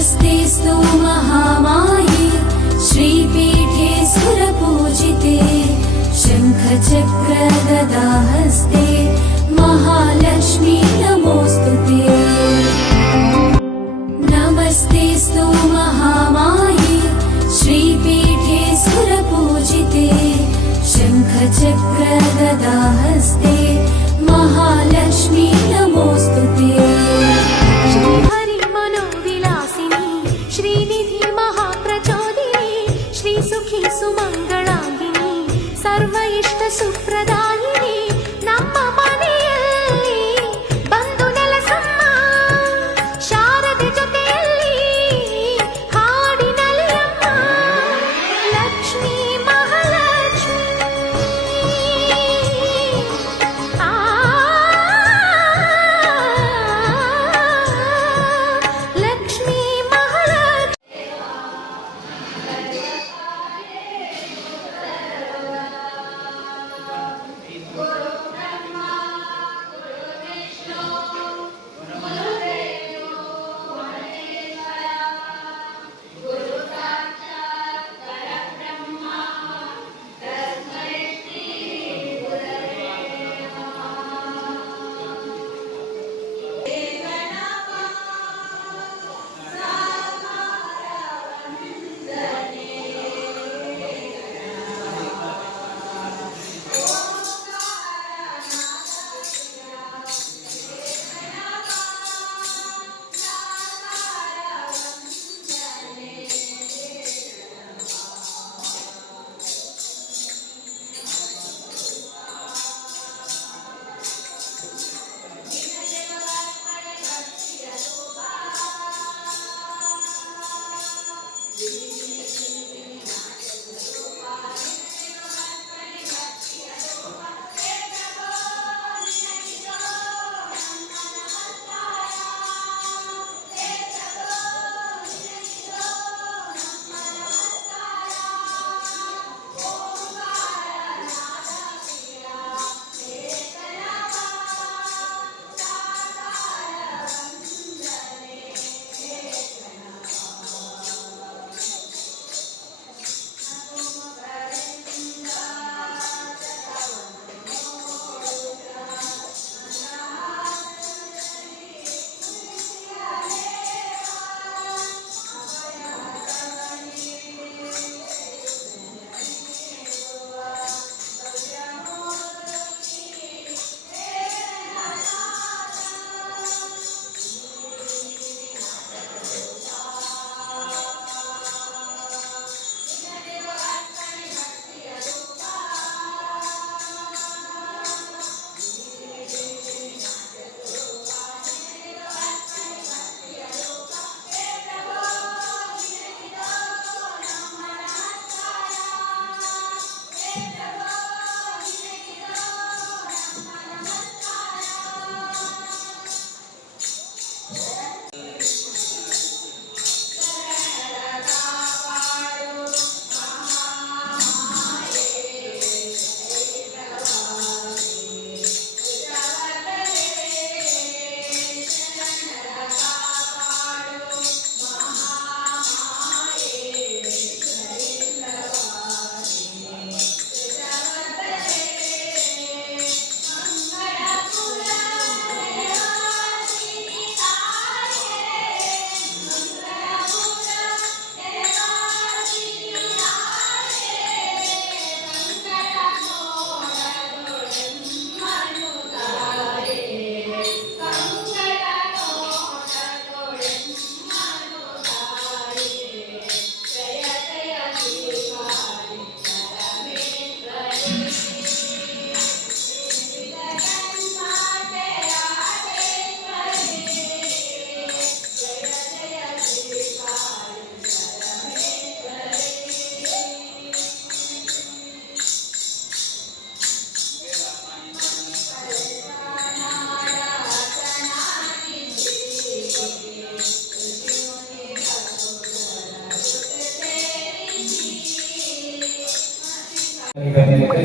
नमस्तेऽस्तु महामाये श्रीपीठे सुरपूजिते शङ्खचक्रगदाहस्ते महालक्ष्मी नमोऽस्तुते। नमस्तेऽस्तु महामाये श्रीपीठे सुरपूजिते शङ्खचक्रगदाहस्ते महालक्ष्मी नमोऽस्तुते। सुखी सुमंगलांगिनी सर्व इष्ट सुप्रदायिनी ನಮ್ಮ ಮನೆಯಲ್ಲಿ ಬಂದು ನೆಲೆಸಮ್ಮ ಶಾರದೆ ಜೊತೆಯಲ್ಲಿ ಹಾಡಿನಲ್ಲಿ ಅಮ್ಮ ಲಕ್ಷ್ಮೀ ಮಹಾಲಕ್ಷ್ಮಿ ಲಕ್ಷ್ಮೀ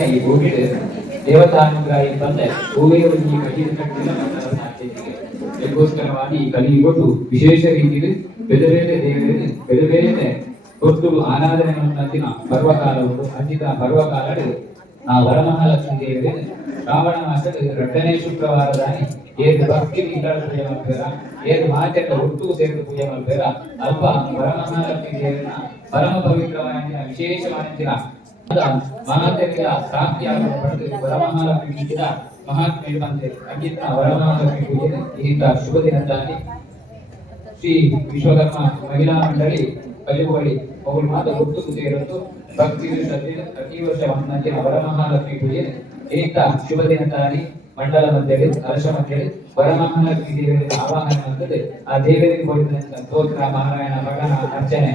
ಈ ಭೂಮಿ ದೇವತಾನುಗ್ರಹ ಬಂದ್ರೆ ಭೂಮಿಯ ಕಠಿಣ ಇದಕ್ಕೋಸ್ಕರವಾಗಿ ಕಲಿಯುವುದು ವಿಶೇಷ ರೀತಿಯಲ್ಲಿ ಬೇರೆ ಬೇರೆ ದೇವರಿಗೆ ಬೇರೆ ಬೇರೆ ಹೊತ್ತು ಆರಾಧನೆ ನಂತಿನ ಪರ್ವಕಾಲವು ಅಂಚಿತ ಪರ್ವಕಾಲ ಆ ವರಮಹಾಲಕ್ಷ್ಮಿ ದೇವರಿಗೆ ಶ್ರಾವಣ ಮಾಸದ 2ನೇ ಶುಕ್ರವಾರದಾನಿ ಏದು ಭಕ್ತಿ ಪೂಜೆ ಮಾಡ್ಬೇರ ಏದು ಮಾತೆಲ್ಲ ಒಟ್ಟು ಸೇರಿದು ಪೂಜೆ ಮಾಡ್ಬೇರ ಅಲ್ಪ ವರಮಹಾಲಕ್ಷ್ಮಿ ದೇವರನ್ನ ಪರಮ ಪವಿತ್ರವಾದ ವಿಶೇಷವಾದ ಮಹಾದೇವಿಯ ಪ್ರಾಪ್ತಿಯಾಗುವ ಪಡೆದು ವರಮಹಾಲಕ್ಷ್ಮಿ ಪೂಜೆಯ ಮಹಾತ್ಮೆ ಬಂದೆ ಅಂಕಿತ ವರಮಹಾಲಕ್ಷ್ಮಿ ಪೂಜೆ ಇಂಥ ಶುಭ ದಿನದಲ್ಲಿ ಶ್ರೀ ವಿಶ್ವಕರ್ಮ ಮಹಿಳಾ ಮಂಡಳಿ ಕಲಿಯುವಳಿ ಅವರು ಮಾತ್ರ ಒಟ್ಟು ಸೇರಿದ್ದು ಭಕ್ತಿ ಶ್ರದ್ಧೆ ಪ್ರತಿ ವರ್ಷ ಒಂದೊಂದಿನ ವರಮಹಾಲಕ್ಷ್ಮಿ ಪೂಜೆ ಇಂಥ ಶುಭ ದಿನದಲ್ಲಿ ಮಂಡಲ ಮಂಡಳಿ ಕಲಶ ಮಂಡಳಿ ವರಮಹಾಲಕ್ಷ್ಮಿ ದೇವರಿಗೆ ಆವಾಹನೆ ಮಾಡುತ್ತದೆ. ಆ ದೇವರಿಗೆ ಕೊಡಿದಂತ ಸ್ತೋತ್ರ ಪಾರಾಯಣ ಭಜನ ಅರ್ಚನೆ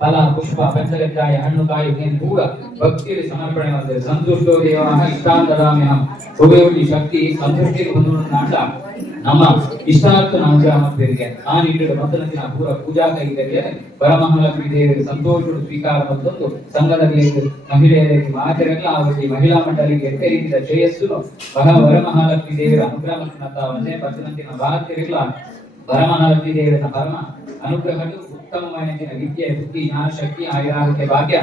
ಫಲ ಪುಷ್ಪ ಪಂಚಗಜ್ಜಾಯ ಹಣ್ಣು ಕಾಯಿ ಕೂಡ ಭಕ್ತಿಯಲ್ಲಿ ಸಮರ್ಪಣೆ ಮಾಡಿದರೆ ಸಂತುಷ್ಟೋ ದೇವ ಇಷ್ಟಾಂತರಾಮ್ಯಹಂ ಉಭಯೋಗಿ ಶಕ್ತಿ ಸಂತುಷ್ಟಿ ನಾಟ ನಮ್ಮ ಇಷ್ಟಾರ್ಥ ಅನುಗ್ರಹಕ್ಕೆ ಆ ನಿಟ್ಟಿನ ಮೊದಲಿನ ಪೂರ ಪೂಜಾ ಕೈಗಳಿಗೆ ವರಮಹಾಲಕ್ಷ್ಮಿ ದೇವರಿಗೆ ಸಂತೋಷದ ಸ್ವೀಕಾರ ಮತ್ತೊಂದು ಸಂಘದಲ್ಲಿ ಮಹಿಳೆಯರಿಗೆ ಮಾತೆರೆಲ್ಲ ಅವರಿಗೆ ಮಹಿಳಾ ಮಂಡಳಿಗೆ ರೀತಿಯ ಶ್ರೇಯಸ್ಸು ವರಮಹಾಲಕ್ಷ್ಮಿ ದೇವರ ಅನುಗ್ರಹ ಒಂದೇ ಪತ್ತಿನ ಭಾರತೀಯರಿಲ್ಲ ವರಮಹಾಲಕ್ಷ್ಮಿ ದೇವರ ಪರಮ ಅನುಗ್ರಹ ಉತ್ತಮమైన ವಿದ್ಯೆ ಬುದ್ಧಿ ಜ್ಞಾನ ಶಕ್ತಿ ಆಯುರಾರೋಗ್ಯ ಭಾಗ್ಯ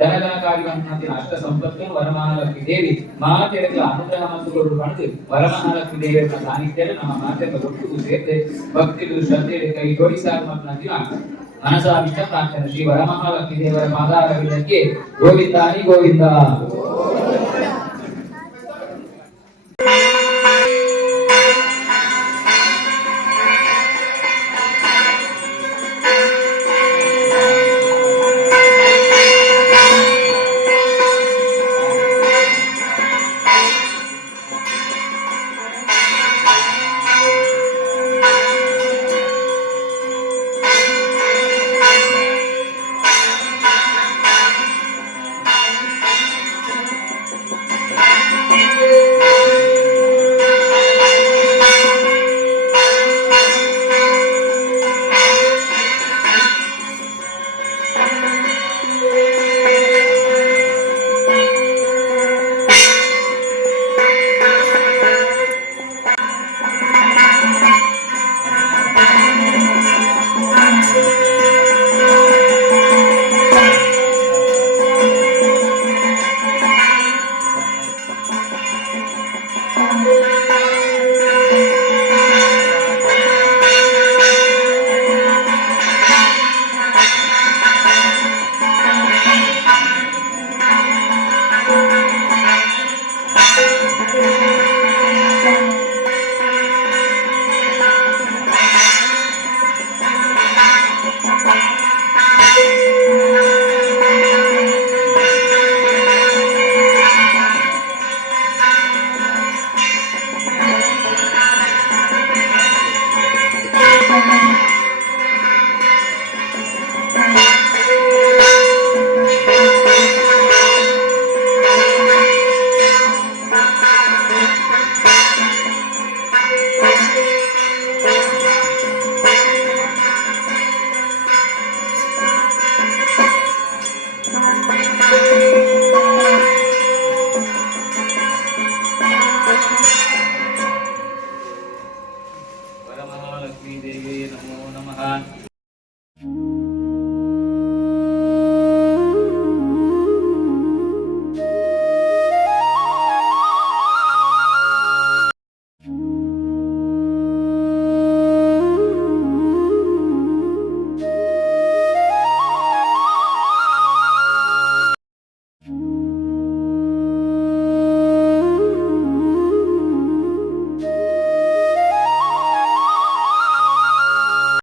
ಧನಧನಕಾರಿವಂತಿನ ಅಷ್ಟ ಸಂಪತ್ತು ವರಮಹಾಲಕ್ಷ್ಮಿ ದೇವಿ ಮಾತೆಯರಿಗೆ ಅನುಗ್ರಹ ಮತ್ತು ಪಡೆದು ವರಮಹಾಲಕ್ಷ್ಮಿ ದೇವಿಯ ಸಾನ್ನಿಧ್ಯದಲ್ಲಿ ನಮ್ಮ ಮಾತೆಯ ಒಟ್ಟು ಸೇರ್ತೆ ಭಕ್ತಿ ಶ್ರದ್ಧೆ ಕೈ ಜೋಡಿಸಾಗ ಮಾತನಾಡಿದ ಮನಸಾಭಿಷ್ಟ ಪ್ರಾರ್ಥನೆ ಶ್ರೀ ವರಮಹಾಲಕ್ಷ್ಮಿ ದೇವರ ಪಾದಾರವಿದ್ದಕ್ಕೆ ಗೋವಿಂದಾನಿ ಗೋವಿಂದ.